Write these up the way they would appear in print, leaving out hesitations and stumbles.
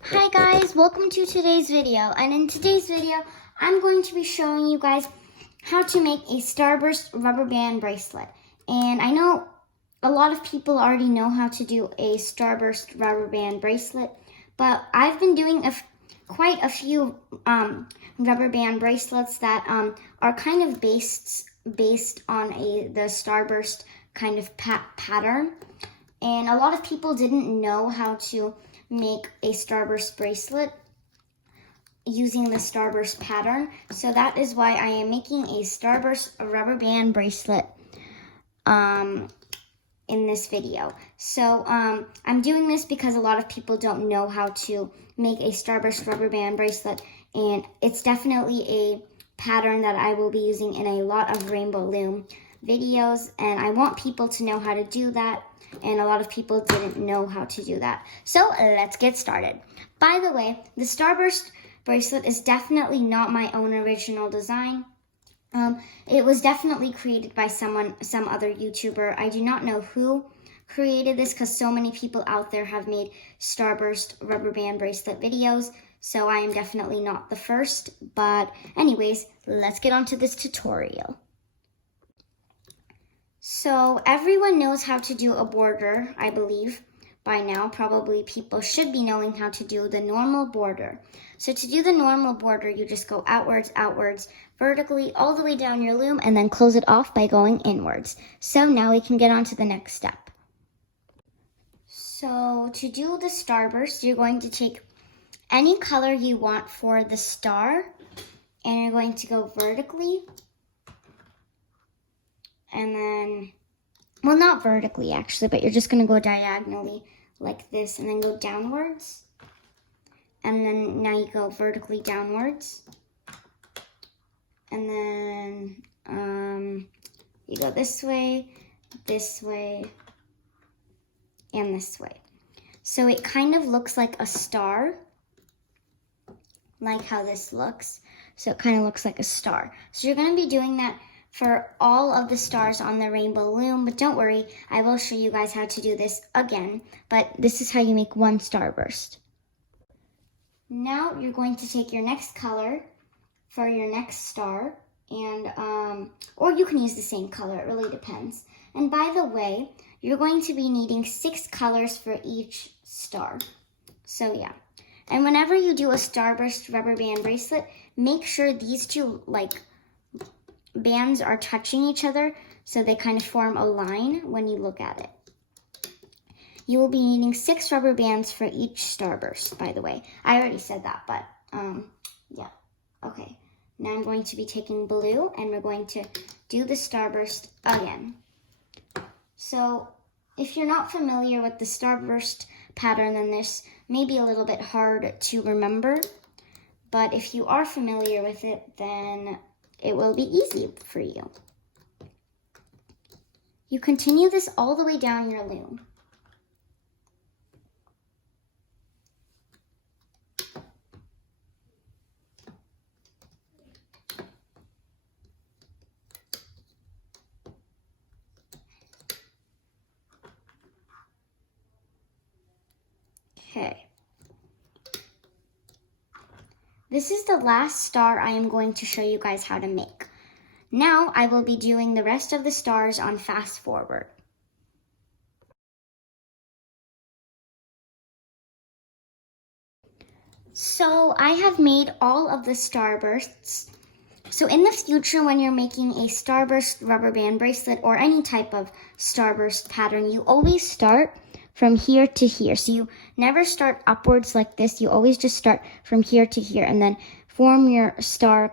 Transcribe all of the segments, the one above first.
Hi guys, welcome to today's video. And in today's video, I'm going to be showing you guys how to make a starburst rubber band bracelet. And I know a lot of people already know how to do a starburst rubber band bracelet, but I've been doing quite a few rubber band bracelets that are kind of based on the starburst kind of pattern. And a lot of people didn't know how to make a starburst bracelet using the starburst pattern. So that is why I am making a starburst rubber band bracelet in this video. So I'm doing this because a lot of people don't know how to make a starburst rubber band bracelet, and it's definitely a pattern that I will be using in a lot of Rainbow Loom videos, and I want people to know how to do that, and a lot of people didn't know how to do that. So let's get started. By the way, the starburst bracelet is definitely not my own original design. It was definitely created by some other YouTuber. I do not know who created this because so many people out there have made starburst rubber band bracelet videos. So I am definitely not the first. But anyways, let's get on to this tutorial. So everyone knows how to do a border, I believe. By now, probably people should be knowing how to do the normal border. So to do the normal border, you just go outwards, vertically, all the way down your loom, and then close it off by going inwards. So now we can get on to the next step. So to do the starburst, you're going to take any color you want for the star, and you're going to go vertically, and then, well, not vertically actually, but you're just going to go diagonally like this, and then go downwards. And then now you go vertically downwards. And then you go this way, and this way. So it kind of looks like a star, like how this looks. So it kind of looks like a star. So you're going to be doing that for all of the stars on the Rainbow Loom, but don't worry, I will show you guys how to do this again, but this is how you make one starburst. Now you're going to take your next color for your next star, and or you can use the same color, it really depends. And by the way, you're going to be needing 6 colors for each star. So yeah. And whenever you do a starburst rubber band bracelet, make sure these two bands are touching each other so they kind of form a line when you look at it. You will be needing 6 rubber bands for each starburst, by the way. I already said that, but yeah. Okay, now I'm going to be taking blue and we're going to do the starburst again. So if you're not familiar with the starburst pattern, then this may be a little bit hard to remember, but if you are familiar with it, then it will be easy for you. You continue this all the way down your loom. Okay. This is the last star I am going to show you guys how to make. Now I will be doing the rest of the stars on fast forward. So I have made all of the starbursts. So in the future, when you're making a starburst rubber band bracelet or any type of starburst pattern, you always start from here to here. So you never start upwards like this. You always just start from here to here and then form your star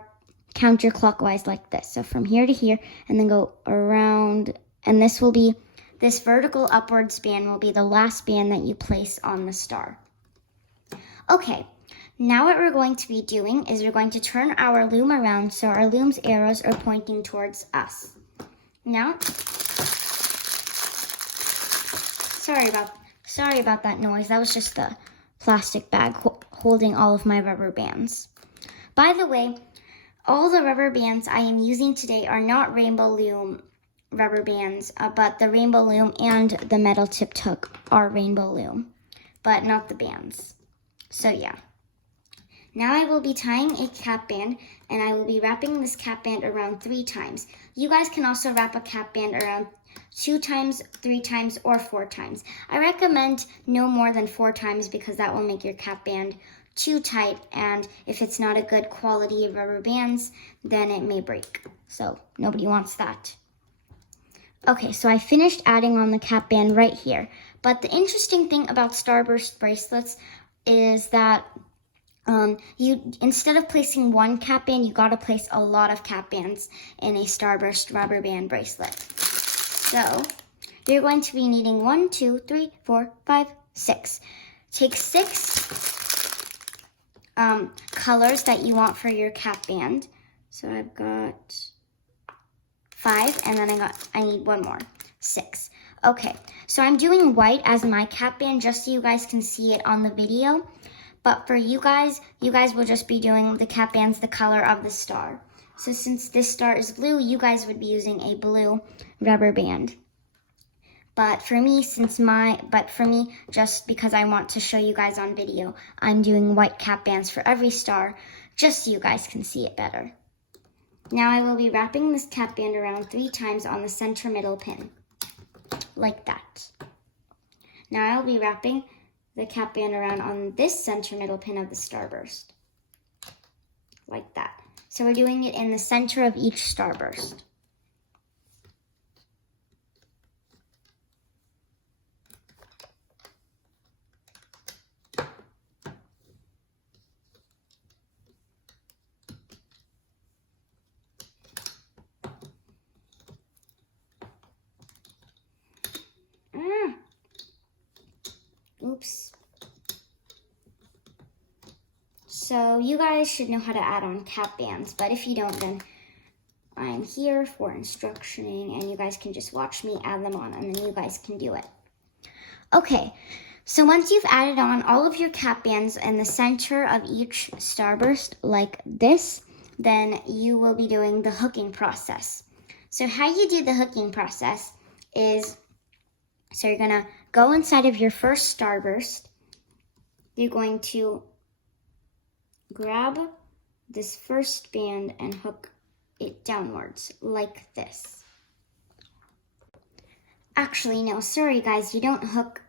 counterclockwise like this. So from here to here and then go around, and this vertical upwards band will be the last band that you place on the star. Okay, now what we're going to be doing is we're going to turn our loom around so our loom's arrows are pointing towards us. Now, sorry about that noise. That was just the plastic bag holding all of my rubber bands. By the way, all the rubber bands I am using today are not Rainbow Loom rubber bands, but the Rainbow Loom and the metal tipped hook are Rainbow Loom, but not the bands. So yeah. Now I will be tying a cap band, and I will be wrapping this cap band around 3 times. You guys can also wrap a cap band around 2 times, 3 times, or 4 times. I recommend no more than 4 times because that will make your cap band too tight, and if it's not a good quality of rubber bands, then it may break. So nobody wants that. Okay, so I finished adding on the cap band right here. But the interesting thing about starburst bracelets is that you, instead of placing one cap band, you gotta place a lot of cap bands in a starburst rubber band bracelet. So you're going to be needing 1, 2, 3, 4, 5, 6. Take 6 colors that you want for your cap band. So I've got 5, and then I need 1 more, 6. Okay, so I'm doing white as my cap band just so you guys can see it on the video. But for you guys will just be doing the cap bands the color of the star. So since this star is blue, you guys would be using a blue rubber band. But for me, just because I want to show you guys on video, I'm doing white cap bands for every star, just so you guys can see it better. Now I will be wrapping this cap band around 3 times on the center middle pin, like that. Now I'll be wrapping the cap band around on this center middle pin of the starburst, like that. So we're doing it in the center of each starburst. Oops. So you guys should know how to add on cap bands, but if you don't, then I'm here for instructioning, and you guys can just watch me add them on, and then you guys can do it. Okay, so once you've added on all of your cap bands in the center of each starburst, like this, then you will be doing the hooking process. So how you do the hooking process is, so you're gonna go inside of your first starburst. You're going to grab this first band and hook it downwards like this. Actually, no, sorry guys, you don't hook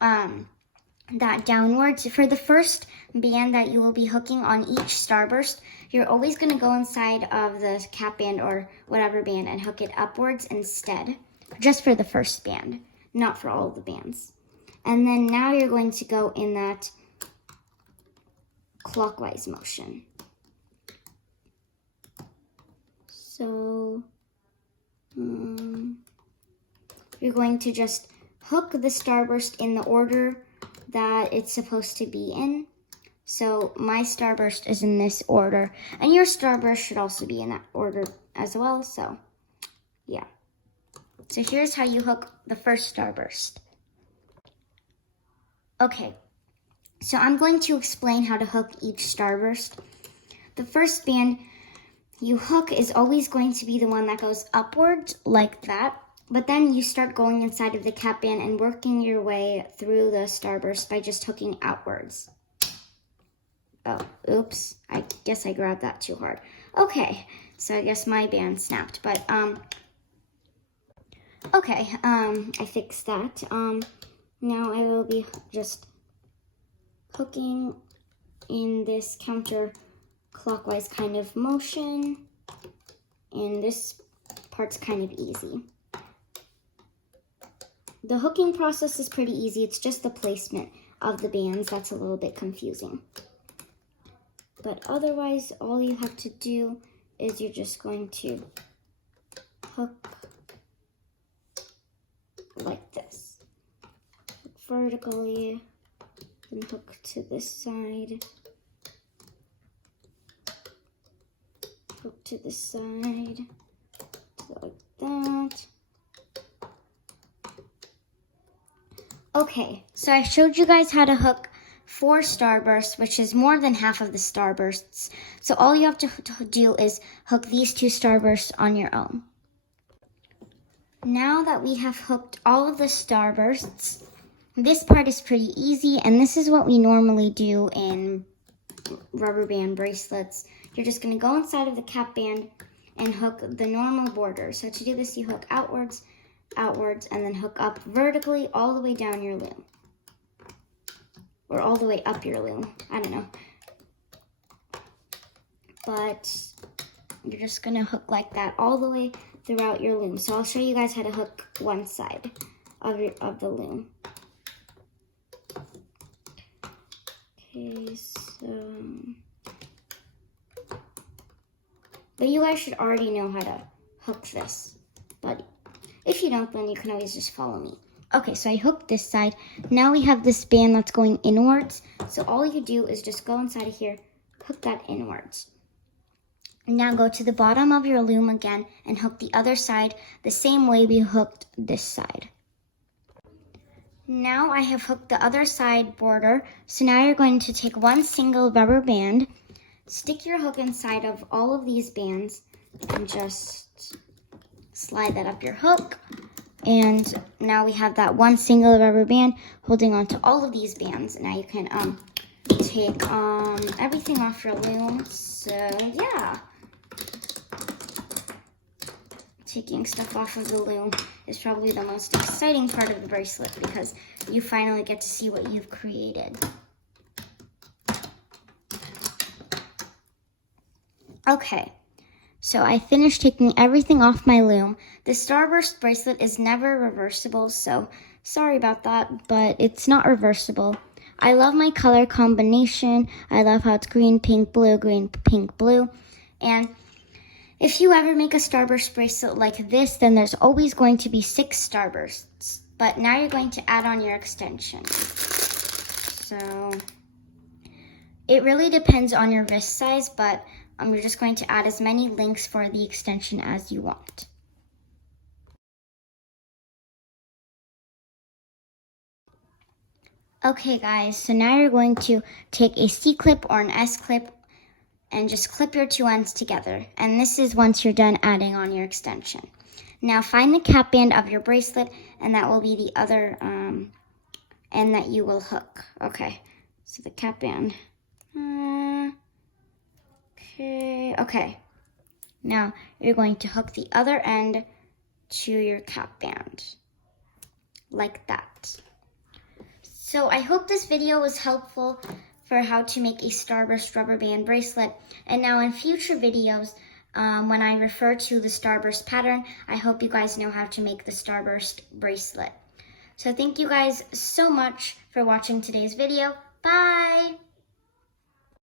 that downwards. For the first band that you will be hooking on each starburst, you're always going to go inside of the cap band or whatever band and hook it upwards instead, just for the first band, not for all of the bands. And then now you're going to go in that clockwise motion. So you're going to just hook the starburst in the order that it's supposed to be in. So my starburst is in this order, and your starburst should also be in that order as well. So yeah. So here's how you hook the first starburst. Okay, so I'm going to explain how to hook each starburst. The first band you hook is always going to be the one that goes upwards like that, but then you start going inside of the cap band and working your way through the starburst by just hooking outwards. Oh, oops, I guess I grabbed that too hard. Okay, so I guess my band snapped, but okay, I fixed that. Now I will be just hooking in this counterclockwise kind of motion, and this part's kind of easy. The hooking process is pretty easy. It's just the placement of the bands that's a little bit confusing. But otherwise, all you have to do is you're just going to hook like this. Hook vertically, then hook to this side. Hook to this side, like that. Okay, so I showed you guys how to hook 4 starbursts, which is more than half of the starbursts. So all you have to do is hook these 2 starbursts on your own. Now that we have hooked all of the starbursts, This part is pretty easy, and this is what we normally do in rubber band bracelets. You're just going to go inside of the cap band and hook the normal border. So to do this, you hook outwards, outwards, and then hook up vertically all the way down your loom. Or all the way up your loom. I don't know. But you're just going to hook like that all the way throughout your loom. So I'll show you guys how to hook one side of the loom. Okay, so... But you guys should already know how to hook this. But if you don't, then you can always just follow me. Okay, so I hooked this side. Now we have this band that's going inwards. So all you do is just go inside of here, hook that inwards. Now go to the bottom of your loom again and hook the other side the same way we hooked this side. Now I have hooked the other side border. So now you're going to take one single rubber band, stick your hook inside of all of these bands, and just slide that up your hook. And now we have that one single rubber band holding on to all of these bands. Now you can take everything off your loom. So yeah. Taking stuff off of the loom is probably the most exciting part of the bracelet because you finally get to see what you've created. Okay, so I finished taking everything off my loom. The starburst bracelet is never reversible, so sorry about that, but it's not reversible. I love my color combination. I love how it's green, pink, blue, and if you ever make a starburst bracelet like this, then there's always going to be 6 starbursts. But now you're going to add on your extension. So it really depends on your wrist size, but you're just going to add as many links for the extension as you want. Okay guys, so now you're going to take a C-clip or an S-clip and just clip your 2 ends together. And this is once you're done adding on your extension. Now find the cap band of your bracelet, and that will be the other end that you will hook. Okay, so the cap band. Okay. Now you're going to hook the other end to your cap band, like that. So I hope this video was helpful for how to make a starburst rubber band bracelet. And now in future videos, when I refer to the starburst pattern, I hope you guys know how to make the starburst bracelet. So thank you guys so much for watching today's video. Bye!